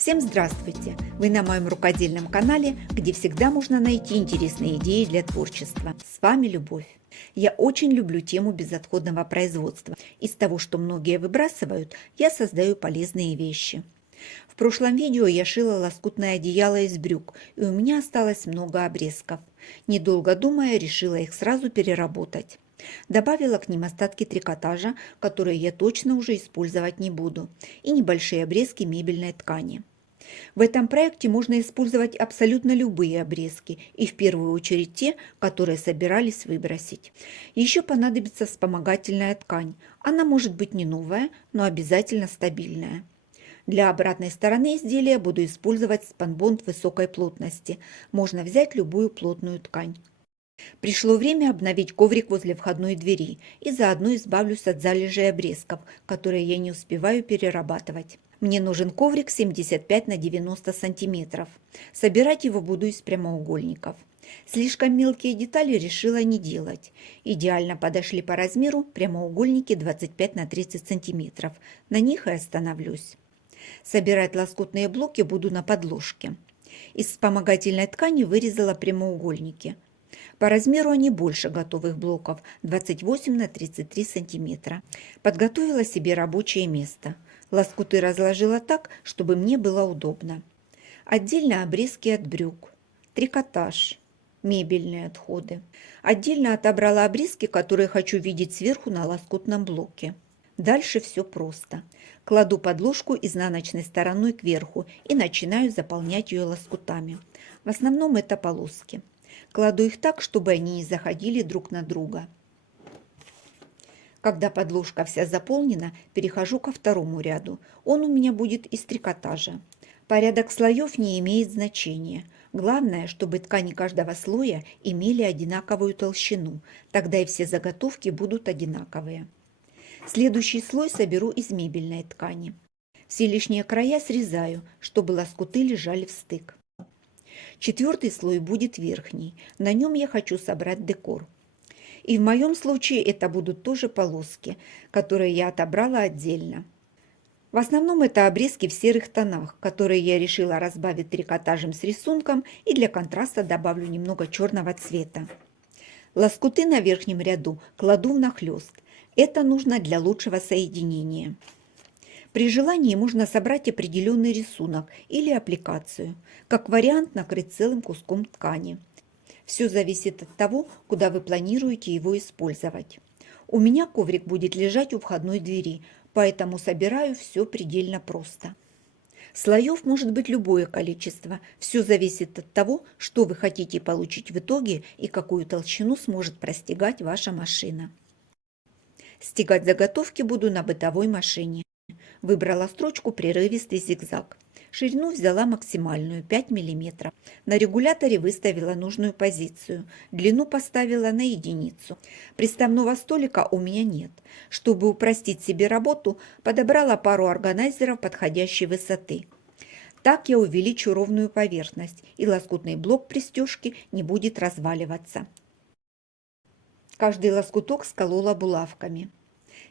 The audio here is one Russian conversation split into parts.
Всем здравствуйте! Вы на моем рукодельном канале, где всегда можно найти интересные идеи для творчества. С вами Любовь. Я очень люблю тему безотходного производства. Из того, что многие выбрасывают, я создаю полезные вещи. В прошлом видео я шила лоскутное одеяло из брюк, и у меня осталось много обрезков. Недолго думая, решила их сразу переработать. Добавила к ним остатки трикотажа, которые я точно уже использовать не буду, и небольшие обрезки мебельной ткани. В этом проекте можно использовать абсолютно любые обрезки, и в первую очередь те, которые собирались выбросить. Еще понадобится вспомогательная ткань. Она может быть не новая, но обязательно стабильная. Для обратной стороны изделия буду использовать спанбонд высокой плотности. Можно взять любую плотную ткань. Пришло время обновить коврик возле входной двери, и заодно избавлюсь от залежей обрезков, которые я не успеваю перерабатывать. Мне нужен коврик 75 на 90 сантиметров. Собирать его буду из прямоугольников. Слишком мелкие детали решила не делать. Идеально подошли по размеру прямоугольники 25 на 30 сантиметров. На них и остановлюсь. Собирать лоскутные блоки буду на подложке. Из вспомогательной ткани вырезала прямоугольники. По размеру они больше готовых блоков 28 на 33 сантиметра. Подготовила себе рабочее место. Лоскуты разложила так, чтобы мне было удобно. Отдельно обрезки от брюк, трикотаж, мебельные отходы. Отдельно отобрала обрезки, которые хочу видеть сверху на лоскутном блоке. Дальше все просто. Кладу подложку изнаночной стороной кверху и начинаю заполнять ее лоскутами. В основном это полоски. Кладу их так, чтобы они не заходили друг на друга. Когда подложка вся заполнена, перехожу ко второму ряду. Он у меня будет из трикотажа. Порядок слоев не имеет значения. Главное, чтобы ткани каждого слоя имели одинаковую толщину. Тогда и все заготовки будут одинаковые. Следующий слой соберу из мебельной ткани. Все лишние края срезаю, чтобы лоскуты лежали в стык. Четвертый слой будет верхний. На нем я хочу собрать декор. И в моем случае это будут тоже полоски, которые я отобрала отдельно. В основном это обрезки в серых тонах, которые я решила разбавить трикотажем с рисунком, и для контраста добавлю немного черного цвета. Лоскуты на верхнем ряду кладу внахлёст. Это нужно для лучшего соединения. При желании можно собрать определенный рисунок или аппликацию. Как вариант, накрыть целым куском ткани. Все зависит от того, куда вы планируете его использовать. У меня коврик будет лежать у входной двери, поэтому собираю все предельно просто. Слоев может быть любое количество. Все зависит от того, что вы хотите получить в итоге и какую толщину сможет простегать ваша машина. Стегать заготовки буду на бытовой машине. Выбрала строчку прерывистый зигзаг. Ширину взяла максимальную 5 мм. На регуляторе выставила нужную позицию. Длину поставила на единицу. Приставного столика у меня нет. Чтобы упростить себе работу, подобрала пару органайзеров подходящей высоты. Так я увеличу ровную поверхность, и лоскутный блок пристежки не будет разваливаться. Каждый лоскуток сколола булавками.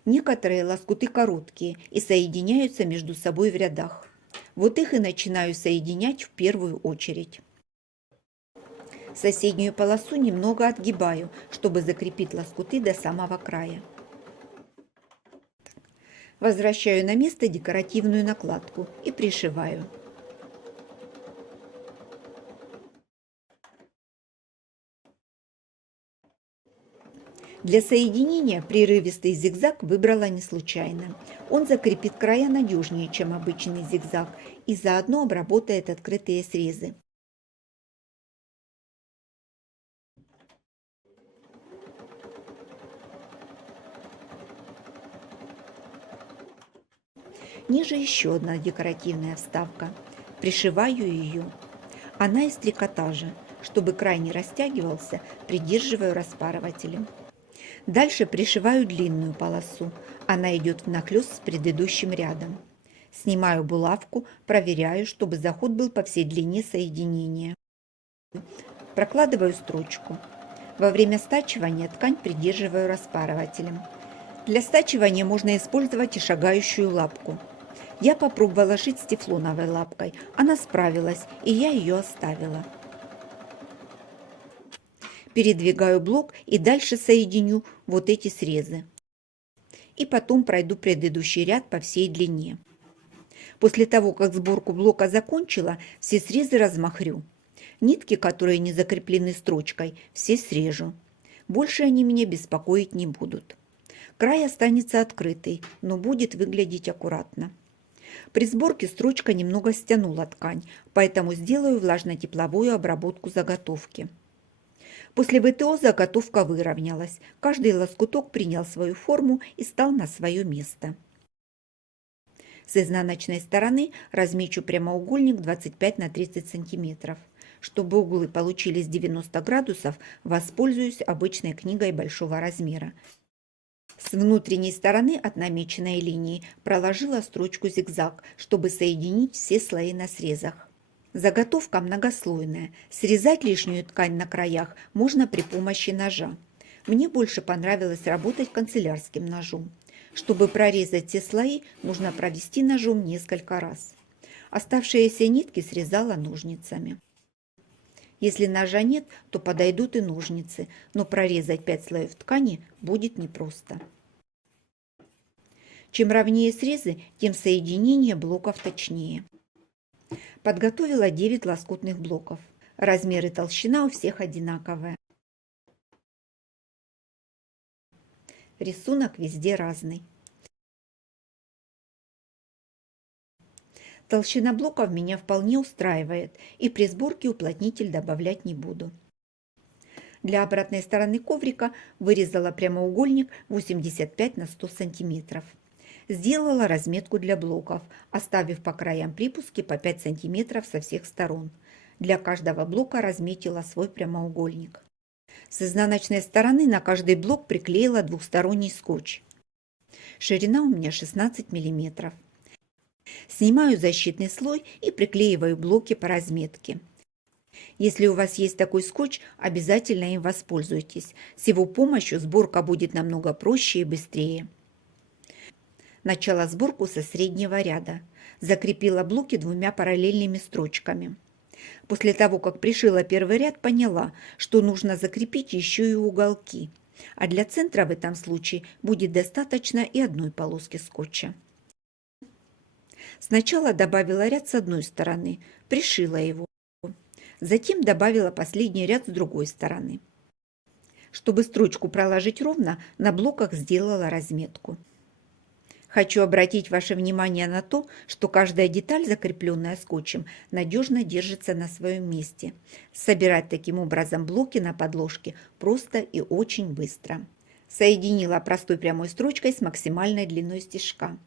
Некоторые лоскуты короткие и соединяются между собой в рядах. Вот их и начинаю соединять в первую очередь. Соседнюю полосу немного отгибаю, чтобы закрепить лоскуты до самого края. Возвращаю на место декоративную накладку и пришиваю. Для соединения прерывистый зигзаг выбрала не случайно. Он закрепит края надежнее, чем обычный зигзаг, и заодно обработает открытые срезы. Ниже еще одна декоративная вставка. Пришиваю ее. Она из трикотажа. Чтобы край не растягивался, придерживаю распарывателем. Дальше пришиваю длинную полосу. Она идет внахлёст с предыдущим рядом. Снимаю булавку, проверяю, чтобы заход был по всей длине соединения. Прокладываю строчку. Во время стачивания ткань придерживаю распарывателем. Для стачивания можно использовать и шагающую лапку. Я попробовала шить с тефлоновой лапкой. Она справилась, и я ее оставила. Передвигаю блок и дальше соединю вот эти срезы. И потом пройду предыдущий ряд по всей длине. После того, как сборку блока закончила, все срезы размахрю. Нитки, которые не закреплены строчкой, все срежу. Больше они меня беспокоить не будут. Край останется открытый, но будет выглядеть аккуратно. При сборке строчка немного стянула ткань, поэтому сделаю влажно-тепловую обработку заготовки. После ВТО заготовка выровнялась, каждый лоскуток принял свою форму и стал на свое место. С изнаночной стороны размечу прямоугольник 25 на 30 сантиметров. Чтобы углы получились 90 градусов, воспользуюсь обычной книгой большого размера. С внутренней стороны от намеченной линии проложила строчку зигзаг, чтобы соединить все слои на срезах. Заготовка многослойная. Срезать лишнюю ткань на краях можно при помощи ножа. Мне больше понравилось работать канцелярским ножом. Чтобы прорезать все слои, нужно провести ножом несколько раз. Оставшиеся нитки срезала ножницами. Если ножа нет, то подойдут и ножницы, но прорезать 5 слоев ткани будет непросто. Чем ровнее срезы, тем соединение блоков точнее. Подготовила 9 лоскутных блоков. Размер и толщина у всех одинаковая. Рисунок везде разный. Толщина блоков меня вполне устраивает, и при сборке уплотнитель добавлять не буду. Для обратной стороны коврика вырезала прямоугольник 85 на 100 сантиметров. Сделала разметку для блоков, оставив по краям припуски по 5 сантиметров со всех сторон. Для каждого блока разметила свой прямоугольник. С изнаночной стороны на каждый блок приклеила двухсторонний скотч. Ширина у меня 16 мм. Снимаю защитный слой и приклеиваю блоки по разметке. Если у вас есть такой скотч, обязательно им воспользуйтесь. С его помощью сборка будет намного проще и быстрее. Начала сборку со среднего ряда. Закрепила блоки 2 параллельными строчками. После того, как пришила первый ряд, поняла, что нужно закрепить еще и уголки. А для центра в этом случае будет достаточно и одной полоски скотча. Сначала добавила ряд с одной стороны, пришила его. Затем добавила последний ряд с другой стороны. Чтобы строчку проложить ровно, на блоках сделала разметку. Хочу обратить ваше внимание на то, что каждая деталь, закрепленная скотчем, надежно держится на своем месте. Собирать таким образом блоки на подложке просто и очень быстро. Соединила простой прямой строчкой с максимальной длиной стежка.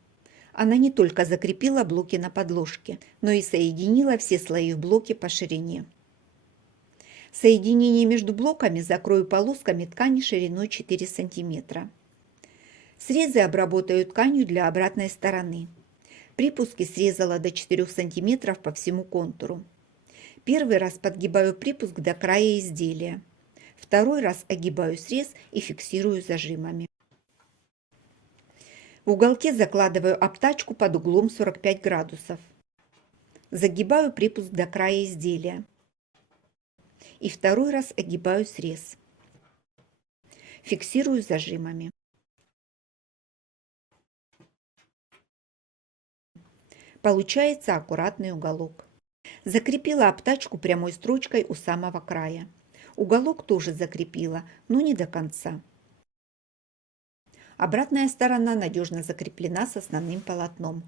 Она не только закрепила блоки на подложке, но и соединила все слои в блоке по ширине. Соединение между блоками закрою полосками ткани шириной 4 см. Срезы обработаю тканью для обратной стороны. Припуски срезала до 4 см по всему контуру. Первый раз подгибаю припуск до края изделия. Второй раз огибаю срез и фиксирую зажимами. В уголке закладываю обтачку под углом 45 градусов. Загибаю припуск до края изделия. И второй раз огибаю срез. Фиксирую зажимами. Получается аккуратный уголок. Закрепила обтачку прямой строчкой у самого края. Уголок тоже закрепила, но не до конца. Обратная сторона надежно закреплена с основным полотном.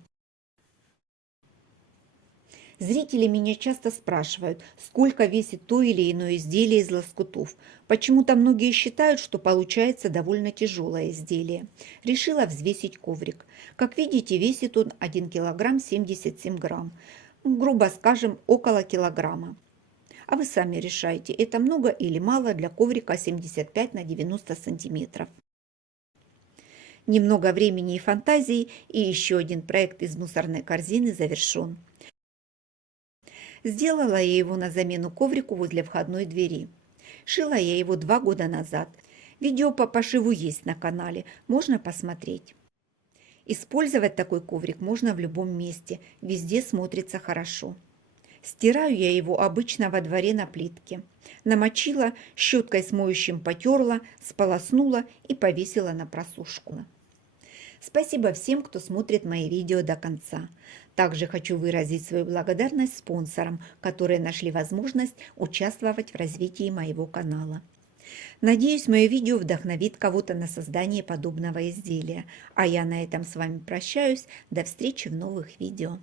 Зрители меня часто спрашивают, сколько весит то или иное изделие из лоскутов. Почему-то многие считают, что получается довольно тяжелое изделие. Решила взвесить коврик. Как видите, весит он 1 кг 77 грамм. Грубо скажем, около килограмма. А вы сами решайте, это много или мало для коврика 75 на 90 сантиметров. Немного времени и фантазии, и еще один проект из мусорной корзины завершен. Сделала я его на замену коврику возле входной двери. Шила я его 2 года назад. Видео по пошиву есть на канале, можно посмотреть. Использовать такой коврик можно в любом месте, везде смотрится хорошо. Стираю я его обычно во дворе на плитке. Намочила, щеткой с моющим потерла, сполоснула и повесила на просушку. Спасибо всем, кто смотрит мои видео до конца. Также хочу выразить свою благодарность спонсорам, которые нашли возможность участвовать в развитии моего канала. Надеюсь, мое видео вдохновит кого-то на создание подобного изделия. А я на этом с вами прощаюсь. До встречи в новых видео.